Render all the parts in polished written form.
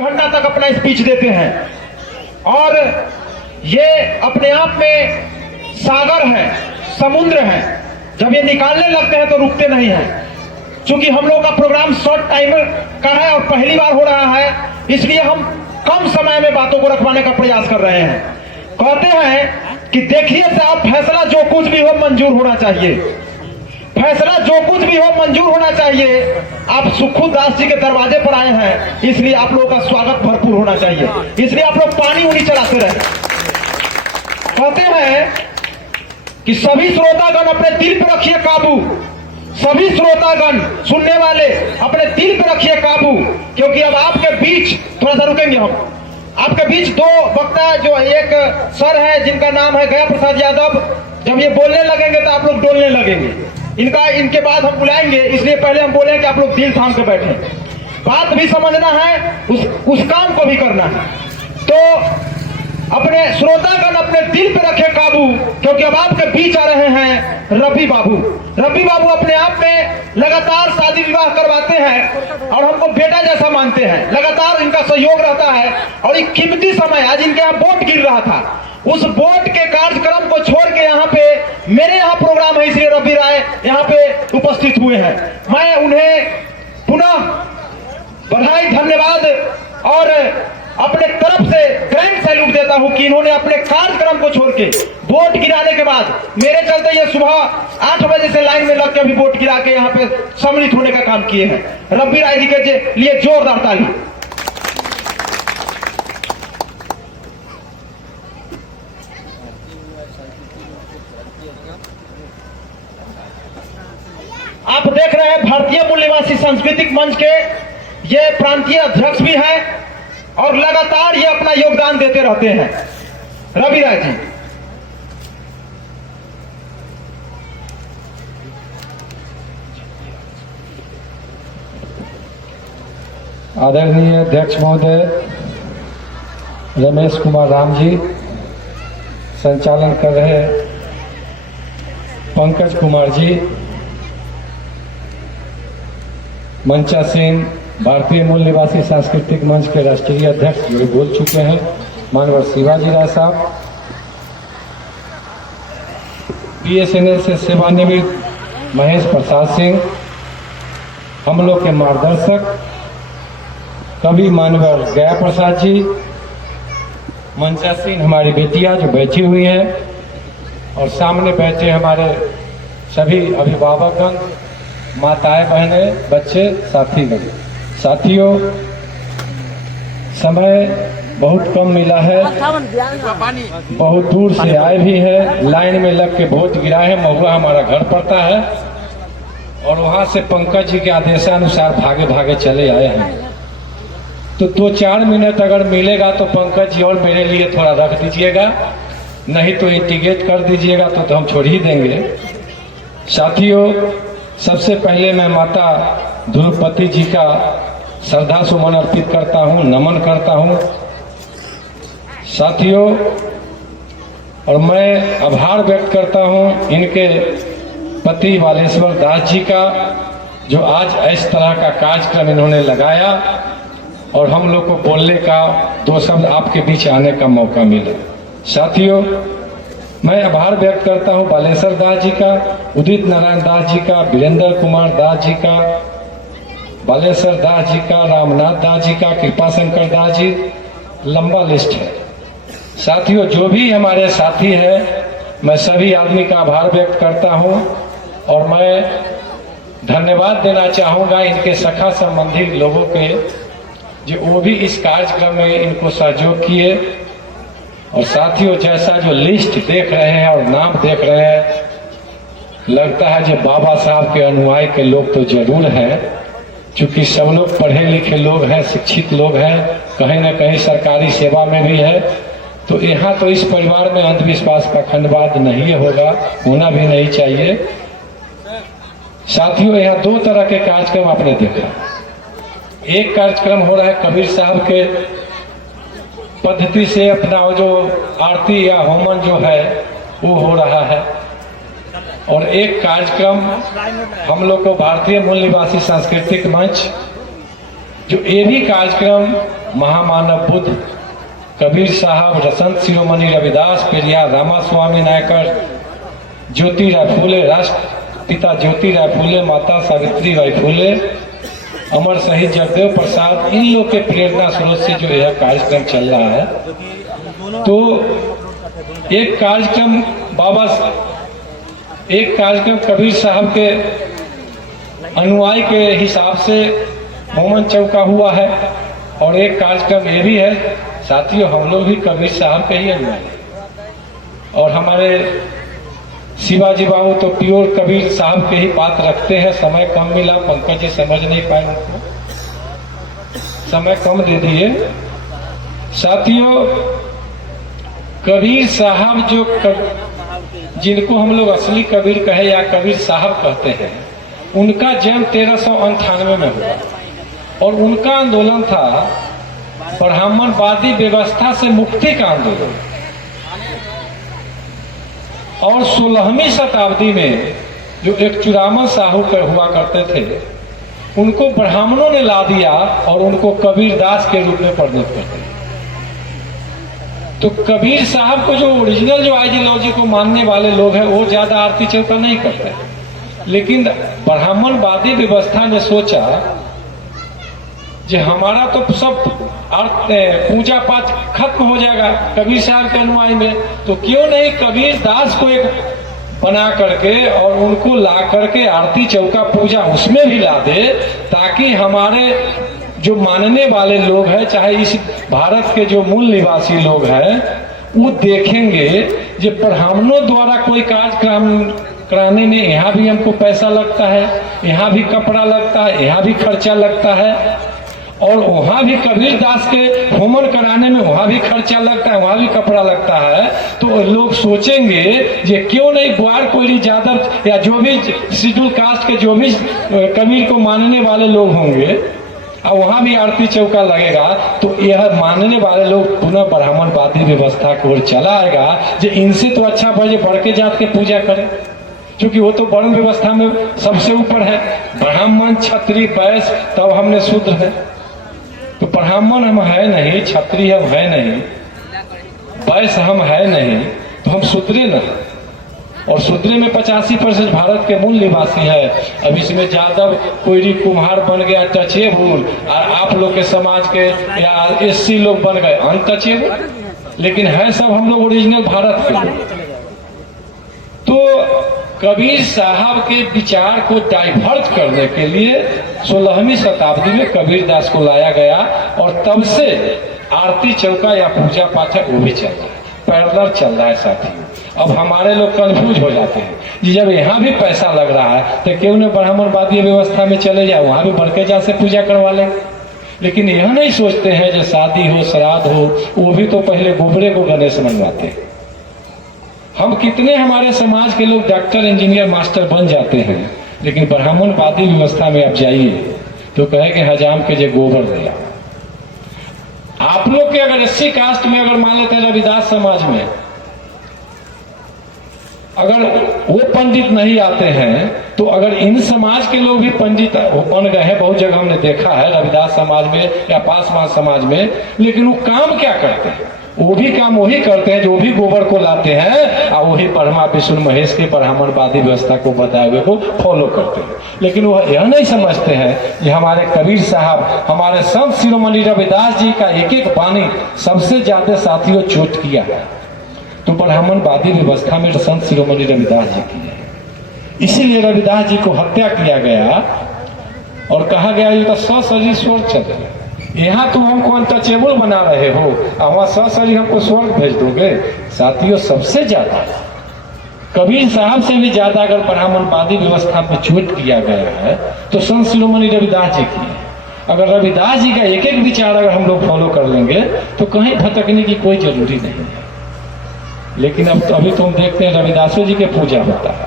घंटा तक अपना स्पीच देते हैं और ये अपने आप में सागर है, समुद्र है। जब ये निकालने लगते हैं तो रुकते नहीं हैं। चूंकि हम लोग का प्रोग्राम शॉर्ट टाइमर का है और पहली बार हो रहा है, इसलिए हम कम समय में बातों को रखवाने का प्रयास कर रहे हैं। कहते हैं कि देखिए साहब, फैसला जो कुछ भी हो मंजूर होना चाहिए, फैसला जो कुछ भी हो मंजूर होना चाहिए। आप सुखू दास जी के दरवाजे पर आए हैं, इसलिए आप लोगों का स्वागत भरपूर होना चाहिए, इसलिए आप लोग पानी उनी चलाते रहे। कहते हैं कि सभी श्रोतागण अपने दिल पर रखिए काबू, सभी श्रोतागण सुनने वाले अपने दिल पर रखिए काबू, क्योंकि अब आपके बीच थोड़ा सा रुकेंगे हम। आपके बीच दो वक्ता, जो एक सर है जिनका नाम है गया प्रसाद यादव, जब ये बोलने लगेंगे तो आप लोग डोलने लगेंगे। इनके बाद हम बुलाएंगे, इसलिए पहले हम बोले कि आप लोग दिल थाम के बैठे, बात भी समझना है, उस काम को भी करना है। तो अपने श्रोतागण अपने दिल पे रखे काबू, क्योंकि अब आपके बीच आ रहे हैं रवि बाबू। रवि बाबू अपने आप में लगातार शादी विवाह करवाते हैं और हमको बेटा जैसा मानते हैं, लगातार इनका सहयोग रहता है। और एक कीमती समय, आज इनके यहाँ वोट गिर रहा था, उस वोट के कार्यक्रम को छोड़ के यहाँ पे मेरे यहाँ प्रोग्राम है, इसलिए रवि राय यहाँ पे उपस्थित हुए हैं। मैं उन्हें पुनः बधाई, धन्यवाद और अपने तरफ से ग्रैंड सैल्यूट देता हूं कि इन्होंने अपने कार्यक्रम को छोड़ के वोट गिराने के बाद, मेरे चलते ये सुबह 8 बजे से लाइन में लग के अभी वोट गिरा के यहाँ पे सम्मिलित होने का काम किए हैं। रवि राय जी के लिए जोरदार ताली। आप देख रहे हैं भारतीय मूल निवासी सांस्कृतिक मंच के ये प्रांतीय अध्यक्ष भी हैं और लगातार ये अपना योगदान देते रहते हैं। रवि राय जी। आदरणीय अध्यक्ष महोदय रमेश कुमार राम जी, संचालन कर रहे पंकज कुमार जी, मंचासीन भारतीय मूल निवासी सांस्कृतिक मंच के राष्ट्रीय अध्यक्ष जो बोल चुके हैं, मानवर शिवाजी राय साहब, बीएसएनएल से सेवानिवृत्त महेश प्रसाद सिंह, हम लोग के मार्गदर्शक कवि मानवर गया प्रसाद जी, मंचासीन हमारी बेटियां जो बैठी हुई हैं और सामने बैठे हमारे सभी अभिभावकगण, माताएं, बहनें, बच्चे, साथियों, समय बहुत कम मिला है, बहुत दूर से आए भी है, लाइन में लग के वोट गिराए हैं। महुआ हमारा घर पड़ता है और वहां से पंकज जी के आदेशानुसार भागे भागे चले आए हैं। तो 2-4 मिनट अगर मिलेगा तो पंकज जी और मेरे लिए थोड़ा रख दीजिएगा, नहीं तो इंटीग्रेट कर दीजिएगा तो हम छोड़ ही देंगे। साथियों, सबसे पहले मैं माता ध्रुपति जी का श्रद्धा सुमन अर्पित करता हूं, नमन करता हूं। साथियों, और मैं आभार व्यक्त करता हूं इनके पति बालेश्वर दास जी का, जो आज इस तरह का कार्यक्रम इन्होंने लगाया और हम लोग को बोलने का 2 शब्द आपके बीच आने का मौका मिला। साथियों, मैं आभार व्यक्त करता हूं बालेश्वर दास जी का, उदित नारायण दास जी का, वीरेंद्र कुमार दास जी का, बालेश्वर दास जी का, रामनाथ दास जी का, कृपा शंकर दास जी, लंबा लिस्ट है। साथियों, जो भी हमारे साथी हैं, मैं सभी आदमी का आभार व्यक्त करता हूं और मैं धन्यवाद देना चाहूंगा इनके सखा संबंधी लोगों के, जो वो भी इस कार्यक्रम में इनको सहयोग किए। और साथियों, जैसा जो लिस्ट देख रहे हैं और नाम देख रहे हैं, लगता है जो बाबा साहब के अनुयायी के लोग तो जरूर हैं, क्योंकि सब लोग पढ़े लिखे लोग हैं, शिक्षित लोग हैं, कहीं ना कहीं सरकारी सेवा में भी है। तो यहाँ तो इस परिवार में अंधविश्वास का खंडवाद नहीं होगा, होना भी नहीं चाहिए। साथियों, यहाँ 2 तरह के कार्यक्रम आपने देखा। एक कार्यक्रम हो रहा है कबीर साहब के पद्धति से, अपना जो आरती या होमन जो है वो हो रहा है, और एक कार्यक्रम हम लोग को भारतीय मूल निवासी सांस्कृतिक मंच, जो ये भी कार्यक्रम महामानव बुद्ध, कबीर साहब, संत शिरोमणि रविदास, पेरियार रामास्वामी नायकर, ज्योतिराव फूले, राष्ट्रपिता ज्योतिराव फूले, माता सावित्री बाई फूले, अमर शहीद जगदेव प्रसाद, इन लोग के प्रेरणा स्रोत से जो यह कार्यक्रम चल रहा है। तो एक कार्यक्रम कबीर साहब के अनुयायी के हिसाब से मोमन चौका हुआ है, और एक कार्यक्रम ये भी है साथियों, हम लोग भी कबीर साहब के ही अनुयायी, और हमारे शिवाजी बाबू तो प्योर कबीर साहब के ही बात रखते हैं। समय कम मिला, पंकज जी समझ नहीं पाए, उनको समय कम दे दिए। साथियों, कबीर साहब जिनको हम लोग असली कबीर कहे या कबीर साहब कहते हैं, उनका जन्म 1398 में हुआ, और उनका आंदोलन था ब्राह्मणवादी व्यवस्था से मुक्ति का आंदोलन। और 16वीं शताब्दी में जो एक चुरामन साहू हुआ करते थे, उनको ब्राह्मणों ने ला दिया और उनको कबीरदास के रूप में परिणत कर दिया। तो कबीर साहब को जो ओरिजिनल जो आइडियोलॉजी को मानने वाले लोग हैं, वो ज्यादा आरती चौका नहीं करते, लेकिन ब्राह्मणवादी व्यवस्था ने सोचा जो हमारा तो सब पूजा पाठ खत्म हो जाएगा कबीर साहब के अनुयायी में, तो क्यों नहीं कबीर दास को एक बना करके और उनको ला करके आरती चौका पूजा उसमें भी ला दे, ताकि हमारे जो मानने वाले लोग हैं, चाहे इस भारत के जो मूल निवासी लोग हैं, वो देखेंगे जो ब्राह्मणों द्वारा कोई कार्यक्रम कराने में यहाँ भी हमको पैसा लगता है, यहाँ भी कपड़ा लगता है, यहाँ भी खर्चा लगता है, और वहाँ भी कबीर दास के होमन कराने में वहाँ भी खर्चा लगता है, वहाँ भी कपड़ा लगता है। तो लोग सोचेंगे ये क्यों नहीं ग्वार कोयरी यादव या जो भी शेड्यूल कास्ट के जो भी कबीर को मानने वाले लोग होंगे, और वहाँ भी आरती चौका लगेगा, तो यह मानने वाले लोग पुनः ब्राह्मणवादी व्यवस्था की ओर चला आएगा। जो इनसे तो अच्छा बढ़ के जात के पूजा करें, क्योंकि वो तो वर्ण व्यवस्था में सबसे ऊपर है। ब्राह्मण, क्षत्रिय, वैश्य, तब हमने शूद्र है। तो ब्राह्मण हम है नहीं, क्षत्रिय हम है नहीं, वैश्य हम है नहीं, तो हम शूद्रे न। और शूद्रे में 85% भारत के मूल निवासी है। अब इसमें यादव, कोयरी, कुम्हार बन गया टचेबुल, और आप लोग के समाज के या एससी लोग बन गए अनटचेबुल, लेकिन है सब हम लोग ओरिजिनल भारत के लोग। तो कबीर साहब के विचार को डाइवर्ट करने के लिए 16वीं शताब्दी में कबीर दास को लाया गया, और तब से आरती चौका या पूजा पाठ है वो भी चल रहा है, पैरेलल चल रहा है साथियों। अब हमारे लोग कंफ्यूज हो जाते हैं कि जब यहाँ भी पैसा लग रहा है तो क्यों न ब्राह्मणवादी व्यवस्था में चले जाए, वहाँ भी बढ़ के जा से पूजा करवा लें। लेकिन यह नहीं सोचते हैं जो शादी हो, श्राद्ध हो, वो भी तो पहले गोबरे को गणेश मनवाते हैं। हम कितने हमारे समाज के लोग डॉक्टर, इंजीनियर, मास्टर बन जाते हैं, लेकिन ब्राह्मणवादी व्यवस्था में आप जाइए तो कहे कि हजाम के जो गोबर दिया। आप लोग के अगर 80 कास्ट में अगर मान लेते हैं रविदास समाज में, अगर वो पंडित नहीं आते हैं, तो अगर इन समाज के लोग भी पंडित बन गए हैं, बहुत जगह हमने देखा है रविदास समाज में या पासवान समाज में, लेकिन वो काम क्या करते हैं? वो भी काम वही करते हैं जो भी गोबर को लाते हैं, और वही ब्रह्मा विष्णु महेश के ब्राह्मणवादी व्यवस्था को बताए हुए को फॉलो करते हैं। लेकिन वो यह नहीं समझते हैं कि हमारे कबीर साहब, हमारे संत शिरोमणि रविदास जी का एक एक वाणी सबसे ज्यादा साथियों चोट किया है, तो ब्राह्मणवादी व्यवस्था में संत शिरोमणि रविदास जी की है। इसीलिए रविदास जी को हत्या किया गया और कहा गया ये तो सशरीर स्वर्ग चल रहा है, यहाँ तुम हमको अनटचेबल बना रहे हो, वहां सशरीर हमको स्वर्ग भेज दोगे। साथियों, सबसे ज्यादा कबीर साहब से भी ज्यादा अगर ब्राह्मणवादी व्यवस्था में चोट किया गया है तो संत शिरोमणि रविदास जी की है। अगर रविदास जी का एक एक विचार अगर हम लोग फॉलो कर लेंगे तो कहीं भटकने की कोई जरूरी नहीं है। लेकिन अब अभी तो हम देखते हैं रविदासों जी के पूजा होता है,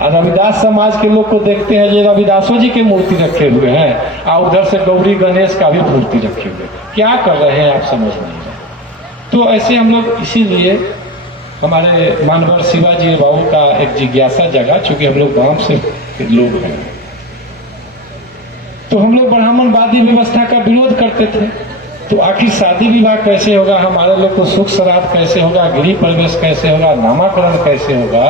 और रविदास समाज के लोग को देखते हैं जो रविदासों जी के मूर्ति रखे हुए हैं, और उधर से गौरी गणेश का भी मूर्ति रखे हुए, क्या कर रहे हैं आप समझ नहीं रहे। तो ऐसे हम लोग, इसीलिए हमारे मानवर शिवाजी बाबू का एक जिज्ञासा जगह, चूंकि हम लोग गांव से लोग हैं, तो हम लोग ब्राह्मणवादी व्यवस्था का विरोध करते थे। तो आखिर शादी विवाह कैसे होगा, हमारे लोग को सुख श्राद्ध कैसे होगा, गृह प्रवेश कैसे होगा, नामाकरण कैसे होगा?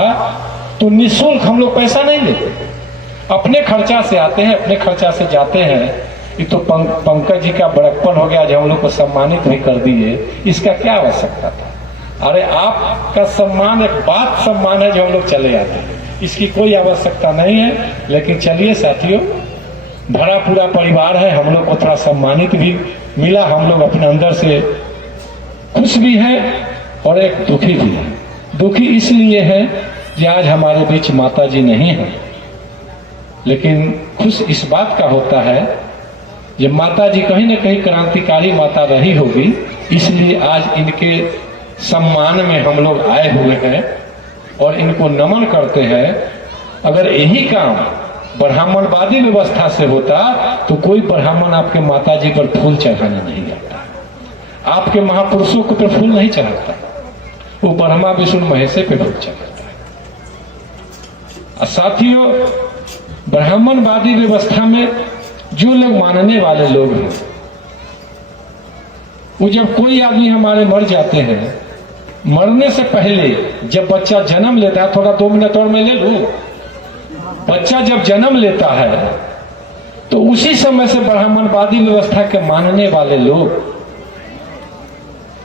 तो निःशुल्क हम लोग पैसा नहीं लेते, अपने खर्चा से आते हैं, अपने खर्चा से जाते हैं। ये तो पंकज जी का बड़प्पन हो गया, जो हम लोग को सम्मानित भी कर दिए, इसका क्या आवश्यकता था? अरे आपका सम्मान एक बात सम्मान है जो हम लोग चले आते हैं, इसकी कोई आवश्यकता नहीं है। लेकिन चलिए साथियों, भरा पूरा परिवार है, हम लोग को थोड़ा सम्मानित भी मिला, हम लोग अपने अंदर से खुश भी हैं और एक दुखी भी है। दुखी इसलिए है कि आज हमारे बीच माता जी नहीं है, लेकिन खुश इस बात का होता है कि माता जी कहीं न कहीं क्रांतिकारी माता रही होगी, इसलिए आज इनके सम्मान में हम लोग आए हुए हैं और इनको नमन करते हैं। अगर यही काम ब्राह्मणवादी व्यवस्था से होता तो कोई ब्राह्मण आपके माता जी पर फूल चढ़ाने नहीं जाता, आपके महापुरुषों को पे फूल नहीं चढ़ाता, वो ब्रह्मा विष्णु महेश पे फूल चढ़ाता है। साथियों, ब्राह्मणवादी व्यवस्था में जो लोग मानने वाले लोग हैं, वो जब कोई आदमी हमारे मर जाते हैं, मरने से पहले जब बच्चा जन्म लेता है, थोड़ा 2 मिनट और मैं ले लूं, बच्चा जब जन्म लेता है तो उसी समय से ब्राह्मणवादी व्यवस्था के मानने वाले लोग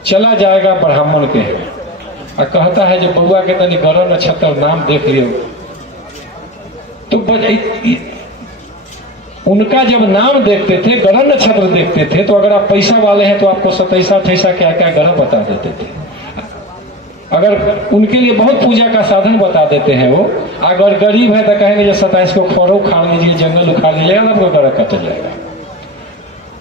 चला जाएगा ब्राह्मण के और कहता है जब बउआ के तनी ग्रह नक्षत्र नाम देख लियो, तो उनका जब नाम देखते थे, ग्रह नक्षत्र देखते थे, तो अगर आप पैसा वाले हैं तो आपको 27-28 क्या क्या ग्रह बता देते थे। अगर उनके लिए बहुत पूजा का साधन बता देते हैं वो, अगर गरीब है तो कहेंगे जो 27 को खोरो उखाड़ लीजिए, जंगल उखाड़ लीजिएगा, आपको ग्रह कट जाएगा।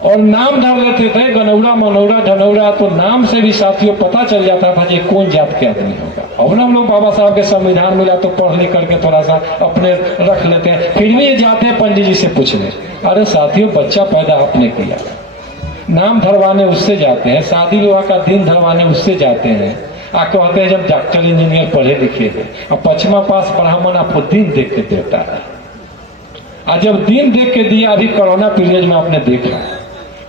और नाम धर लेते थे गनौरा, मनौरा, धनौरा, तो नाम से भी साथियों पता चल जाता था कि कौन जात के आदमी होगा। और हम लोग बाबा साहब के संविधान मिला तो पढ़ लिख करके थोड़ा सा अपने रख लेते हैं, फिर भी ये जाते हैं पंडित जी से पूछने। अरे साथियों, बच्चा पैदा आपने किया, नाम धरवाने उससे जाते हैं, शादी विवाह का दिन धरवाने उससे जाते हैं। आप कहते हैं जब डॉक्टर इंजीनियर पढ़े लिखे हैं, अब 5वां पास ब्राह्मण आपको दिन देख के देता है। और जब दिन देख के दिया, अभी कोरोना पीरियड में आपने देखा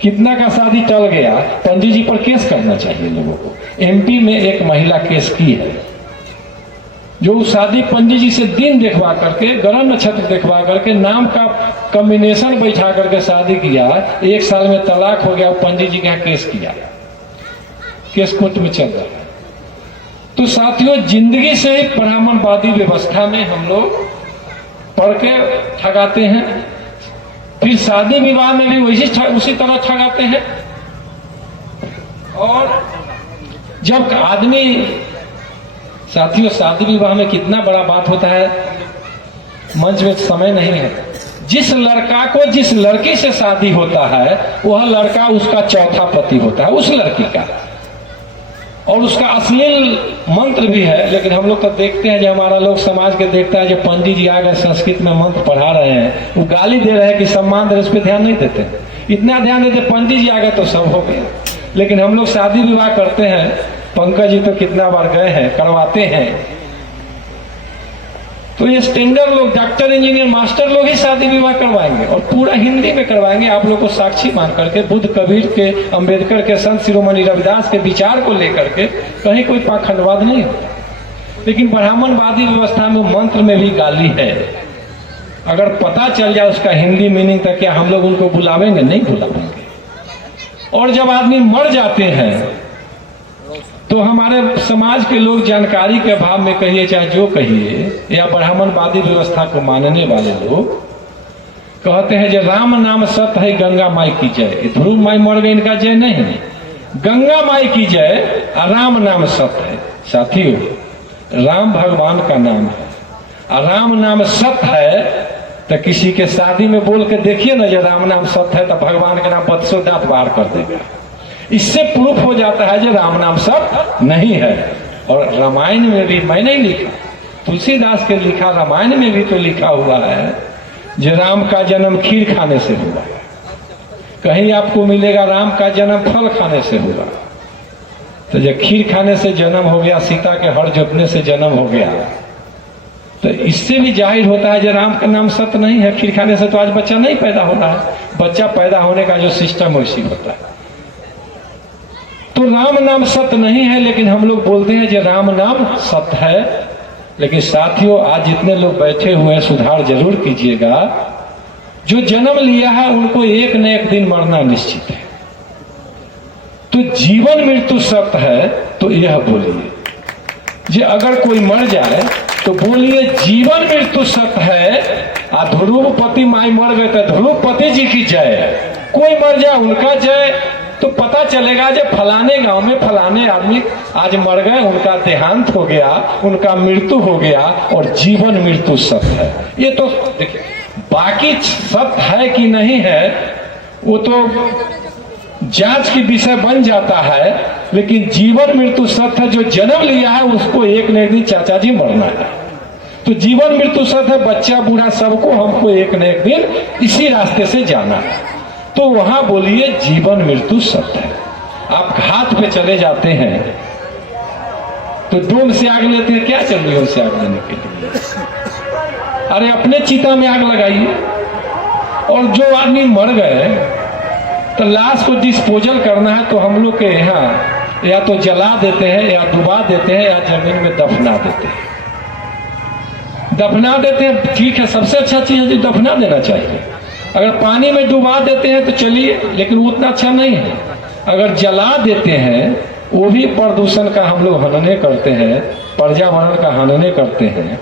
कितना का शादी टल गया, पंडित जी पर केस करना चाहिए लोगों को। एमपी में एक महिला केस की है, जो शादी पंडित जी से दिन देखवा करके, ग्रह नक्षत्र देखवा करके, नाम का कॉम्बिनेशन बैठा करके शादी किया, 1 साल में तलाक हो गया, पंडित जी के यहाँ केस किया, केस कोर्ट में चल रहा है। तो साथियों, जिंदगी से ही ब्राह्मणवादी व्यवस्था में हम लोग पढ़ के ठगाते हैं, फिर शादी विवाह में भी उसी तरह ठगाते हैं। और जब आदमी, साथियों, शादी विवाह में कितना बड़ा बात होता है, मंच में समय नहीं है। जिस लड़का को जिस लड़की से शादी होता है, वह लड़का उसका चौथा पति होता है, उस लड़की का। और उसका अश्लील मंत्र भी है। लेकिन हम लोग तो देखते हैं, जो हमारा लोग समाज के देखता है, जो पंडित जी आ गए संस्कृत में मंत्र पढ़ा रहे हैं, वो गाली दे रहे हैं कि सम्मान दे, उस पर ध्यान नहीं देते। इतना ध्यान देते पंडित जी आ गए तो सब हो गया। लेकिन हम लोग शादी विवाह करते हैं, पंकज जी तो कितना बार गए हैं, करवाते हैं। तो ये स्टैंडर्ड लोग, डॉक्टर इंजीनियर मास्टर लोग ही शादी विवाह करवाएंगे और पूरा हिंदी में करवाएंगे। आप लोग को साक्षी मान करके, बुद्ध, कबीर के, अंबेडकर के, संत शिरोमणि रविदास के विचार को लेकर के कहीं कोई पाखंडवाद नहीं होता। लेकिन ब्राह्मणवादी व्यवस्था में मंत्र में भी गाली है। अगर पता चल जाए उसका हिंदी मीनिंग, तो क्या हम लोग उनको बुलावेंगे? नहीं बुलावेंगे। और जब आदमी मर जाते हैं तो हमारे समाज के लोग जानकारी के अभाव में, कहिए चाहे जो कहिए, या ब्राह्मणवादी व्यवस्था को मानने वाले लोग कहते हैं जो राम नाम सत्य है, गंगा माई की जय। ध्रुव माई मर गए, इनका जय नहीं, गंगा माई की जय, राम नाम सत्य है। साथियों, राम भगवान का नाम है और राम नाम सत्य है। तो किसी के शादी में बोल के देखिए ना, जो राम नाम सत्य है, तो भगवान के नाम 32 दांत बाहर कर देगा। इससे प्रूफ हो जाता है जो राम नाम सत्य नहीं है। और रामायण में भी मैं नहीं लिखा, तुलसीदास के लिखा रामायण में भी तो लिखा हुआ है जो राम का जन्म खीर खाने से हुआ। कहीं आपको मिलेगा राम का जन्म फल खाने से हुआ। तो जब खीर खाने से जन्म हो गया, सीता के हर जोतने से जन्म हो गया, तो इससे भी जाहिर होता है जो राम का नाम सत्य नहीं है। खीर खाने से तो आज बच्चा नहीं पैदा हो रहा है। बच्चा पैदा होने का जो सिस्टम वैसी होता है। तो राम नाम सत्य नहीं है, लेकिन हम लोग बोलते हैं कि राम नाम सत्य है। लेकिन साथियों, आज जितने लोग बैठे हुए हैं, सुधार जरूर कीजिएगा। जो जन्म लिया है उनको एक न एक दिन मरना निश्चित है। तो जीवन मृत्यु सत्य है, तो यह बोलिए जे अगर कोई मर जाए तो बोलिए जीवन मृत्यु सत्य है। आ ध्रुवपति माई मर गए तो ध्रुवपति जी की जय। कोई मर जाए उनका जय, तो पता चलेगा जब फलाने गांव में फलाने आदमी आज मर गए, उनका देहांत हो गया, उनका मृत्यु हो गया, और जीवन मृत्यु सत्य है। ये तो देखिए, बाकी सत्य है कि नहीं है वो तो जांच की विषय बन जाता है, लेकिन जीवन मृत्यु सत्य है। जो जन्म लिया है उसको एक न एक दिन चाचा जी मरना है। तो जीवन मृत्यु सत्य है, बच्चा बूढ़ा सबको हमको एक न एक दिन इसी रास्ते से जाना है। तो वहां बोलिए जीवन मृत्यु सत्य है। आप घाट पे चले जाते हैं तो डोम से आग लेते हैं, क्या चल रही है उसे आग लेने के लिए? अरे अपने चिता में आग लगाइए। और जो आदमी मर गए तो लाश को डिस्पोजल करना है, तो हम लोग के यहाँ या तो जला देते हैं, या डुबा देते हैं, या जमीन में दफना देते हैं। दफना देते हैं, ठीक है, सबसे अच्छा चीज है जो दफना देना चाहिए। अगर पानी में डुबा देते हैं तो चलिए, लेकिन उतना अच्छा नहीं है। अगर जला देते हैं, वो भी प्रदूषण का हम लोग हनने करते हैं, पर्यावरण का हनने करते हैं।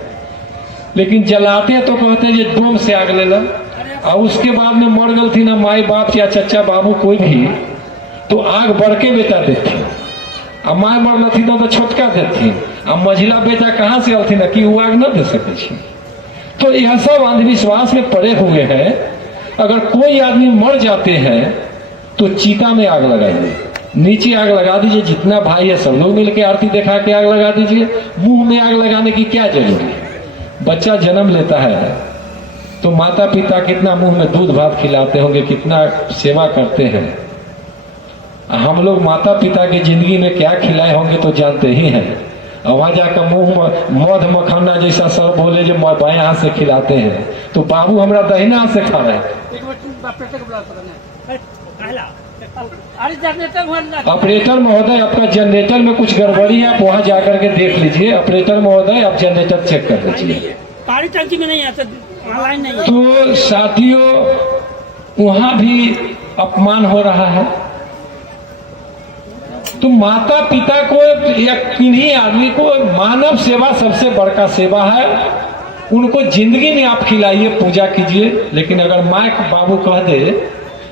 लेकिन जलाते हैं तो कहते हैं ये डोम से आग ले ला, और उसके बाद में मर गल थी ना माई बाप या चचा बाबू कोई भी, तो आग बड़के बेटा देती, अब माई मरल थी ना तो छोटका देती, अब मझिला बेटा कहाँ से अलथी ना कि वो आग न दे सके। तो यह सब अंधविश्वास में पड़े हुए हैं। अगर कोई आदमी मर जाते हैं तो चीता में आग लगाइए, नीचे आग लगा दीजिए। जितना भाई है सब लोग मिलकर आरती दिखा के आग लगा दीजिए। मुंह में आग लगाने की क्या जरूरी है? बच्चा जन्म लेता है तो माता पिता कितना मुंह में दूध भात खिलाते होंगे, कितना सेवा करते हैं। हम लोग माता पिता की जिंदगी में क्या खिलाए होंगे तो जानते ही हैं। और वहां जाकर मुंह में मध मखाना जैसा सर बोले जो बाएं हाथ से खिलाते हैं, तो बाबू हमारा दाहिना हाथ से खा रहे हैं। ऑपरेटर महोदय, आपका जनरेटर में कुछ गड़बड़ी है, आप वहां जाकर के देख लीजिए। ऑपरेटर महोदय, आप जनरेटर चेक कर लीजिए। पानी टंकी में नहीं है, लाइन नहीं है। तो साथियों, वहां भी अपमान हो रहा है। तो माता पिता को या किन्हीं आदमी को मानव सेवा सबसे बड़का सेवा है। उनको जिंदगी में आप खिलाइए, पूजा कीजिए। लेकिन अगर माँ बाबू कह दे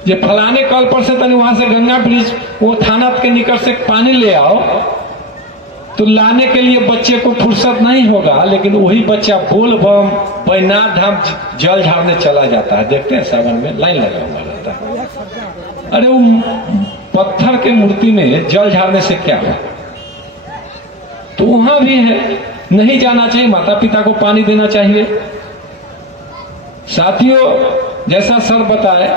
जे फलाने कल पर से तनी वहां से गंगा ब्रिज वो थाना के निकट से पानी ले आओ, तो लाने के लिए बच्चे को फुर्सत नहीं होगा। लेकिन वही बच्चा बोल बम बैनाथ धाम जल झाड़ने चला जाता है। देखते हैं सावन में लाइन लगा हुआ रहता है। अरे वो पत्थर के मूर्ति में जल झाड़ने से क्या है? तो वहां भी है, नहीं जाना चाहिए। माता पिता को पानी देना चाहिए। साथियों, जैसा सर बताए,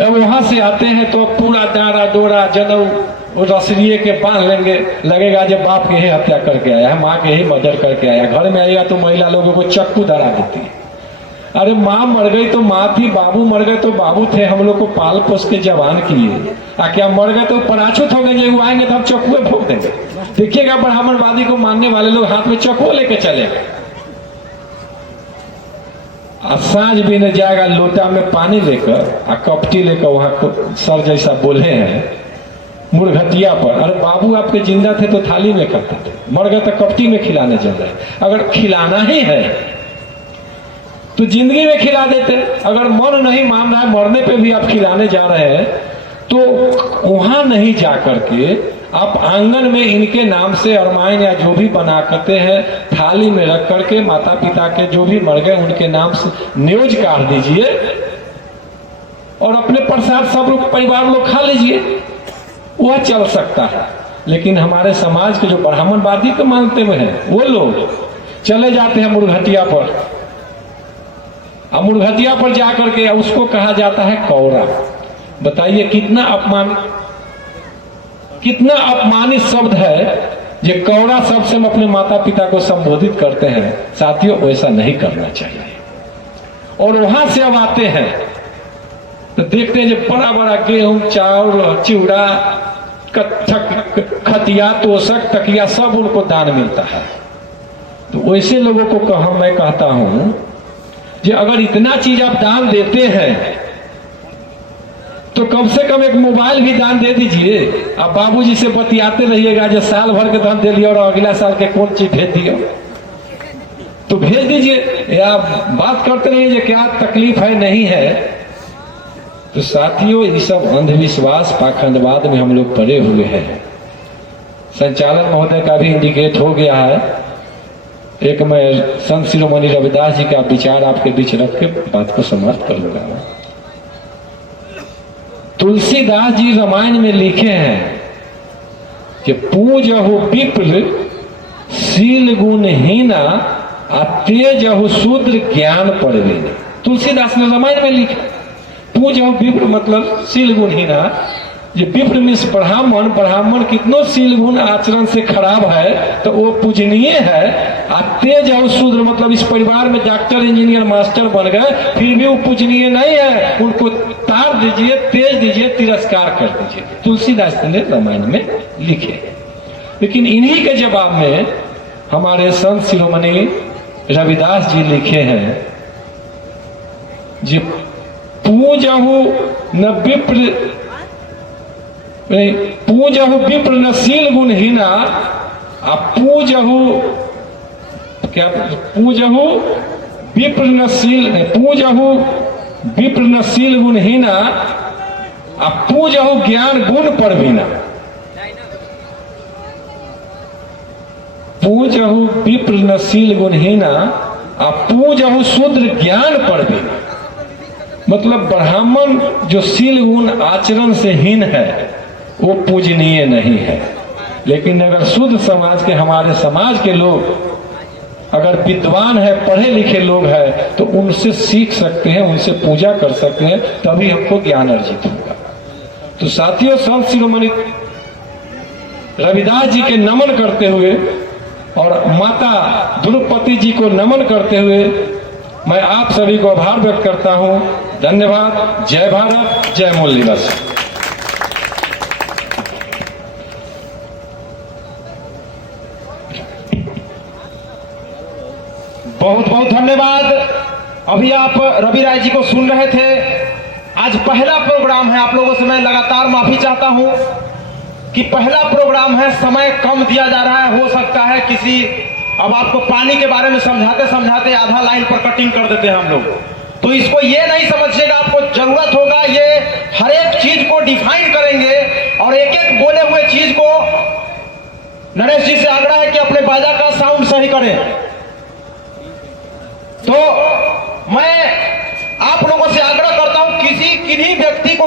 वहां से आते हैं तो पूरा डारा डोरा जनेऊ रसरिए के बांध लेंगे। लगेगा जब बाप के ही हत्या करके आया है, माँ के ही मर्डर करके आया। घर में आएगा तो महिला लोगों को चक्कू धरा देती है। अरे माँ मर गई तो माँ थी, बाबू मर गए तो बाबू थे, हम लोग को पाल पोस के जवान किए। क्या मर गए तो पराछुत हो गए, जो आएंगे तो हम चक्कुए ठोक देंगे। देखिएगा ब्राह्मणवादी को मानने वाले लोग हाथ में चक्कू लेके चले गए। सांझ भी न जाएगा लोटा में पानी लेकर, कपटी लेकर वहां सर जैसा बोले हैं मुर्घटिया पर। अरे बाबू आपके जिंदा थे तो थाली में करते थे, मर गए तो कपटी में खिलाने चल रहे। अगर खिलाना ही है तो जिंदगी में खिला देते। अगर मन नहीं मान रहा है, मरने पे भी आप खिलाने जा रहे हैं, तो वहां नहीं जा करके आप आंगन में इनके नाम से अरमाइन या जो भी बना करते हैं थाली में रख करके माता पिता के जो भी मर गए उनके नाम से न्योज काट दीजिए और अपने प्रसाद सब लोग परिवार लोग खा लीजिए। वह चल सकता है। लेकिन हमारे समाज के जो ब्राह्मणवादी को मानते हुए हैं वो लोग चले जाते हैं मुर्घटिया पर। अब मुर्घटिया पर जाकर के उसको कहा जाता है कौरा। बताइए कितना अपमानित शब्द है। ये कौरा शब्द से हम अपने माता पिता को संबोधित करते हैं। साथियों, वैसा नहीं करना चाहिए। और वहां से अब आते हैं तो देखते हैं जो बड़ा बड़ा गेहूं चावल चिवड़ा खतिया, तोशक, तकिया सब उनको दान मिलता है। तो वैसे लोगों को मैं कहता हूं कि अगर इतना चीज आप दान देते हैं तो कम से कम एक मोबाइल भी दान दे दीजिए। आप बाबूजी से बतियाते रहिएगा जो साल भर के दान दे लिया और अगला साल के कौन चीज भेज दिया, तो भेज दीजिए, या बात करते रहिए क्या तकलीफ है नहीं है। तो साथियों, ये सब अंधविश्वास पाखंडवाद में हम लोग पड़े हुए हैं। संचालन महोदय का भी इंडिकेट हो गया है। एक मैं संत शिरोमणि रविदास जी का विचार आपके बीच रख के बात को समाप्त करूंगा। तुलसीदास जी रामायण में लिखे हैं कि पूजहु विप्र शील गुणहीना तेजहु शूद्र ज्ञान परवीन। तुलसीदास ने रामायण में लिखा पूजहु विप्र मतलब शील गुणहीना। ये विप्र मीन्स ब्राह्मण, ब्राह्मण कितनों शील गुण आचरण से खराब है तो वो पूजनीय है। तेज और शूद्र मतलब इस परिवार में डॉक्टर, इंजीनियर, मास्टर बन गए फिर भी वो पूजनीय नहीं है, उनको तार दीजिए, तेज दीजिए, तिरस्कार कर दीजिए। तुलसीदास ने रामायण में लिखे। लेकिन इन्हीं के जवाब में हमारे संत शिरोमणि रविदास जी लिखे हैं जी पूजहु न विप्र पूजहु विप्र न शील गुणहीना पूजहु क्या पूजहु विप्र न शील पूजहु विप्र न शील गुणहीना पूजहु ज्ञान गुण परवीना। पूजहु विप्र न शील गुणहीना पूजहु शूद्र ज्ञान परवीना। मतलब ब्राह्मण जो शील गुण आचरण से हीन है वो पूजनीय नहीं है। लेकिन अगर शुद्ध समाज के, हमारे समाज के लोग अगर विद्वान है, पढ़े लिखे लोग हैं तो उनसे सीख सकते हैं, उनसे पूजा कर सकते हैं, तभी हमको ज्ञान अर्जित होगा। तो साथियों, संत शिरोमणि रविदास जी के नमन करते हुए और माता द्रौपदी जी को नमन करते हुए मैं आप सभी को आभार व्यक्त करता हूं। धन्यवाद। जय भारत, जय मूल दिवस। बहुत बहुत धन्यवाद। अभी आप रवि राय जी को सुन रहे थे। आज पहला प्रोग्राम है, आप लोगों से मैं लगातार माफी चाहता हूं कि पहला प्रोग्राम है, समय कम दिया जा रहा है। हो सकता है किसी, अब आपको पानी के बारे में समझाते समझाते आधा लाइन पर कटिंग कर देते हैं हम लोग, तो इसको ये नहीं समझिएगा, आपको जरूरत होगा ये हर एक चीज को डिफाइन करेंगे और एक एक बोले हुए चीज को। नरेश जी से आग्रह है कि अपने बाजा का साउंड सही करें। तो मैं आप लोगों से आग्रह करता हूं, किन्हीं व्यक्ति को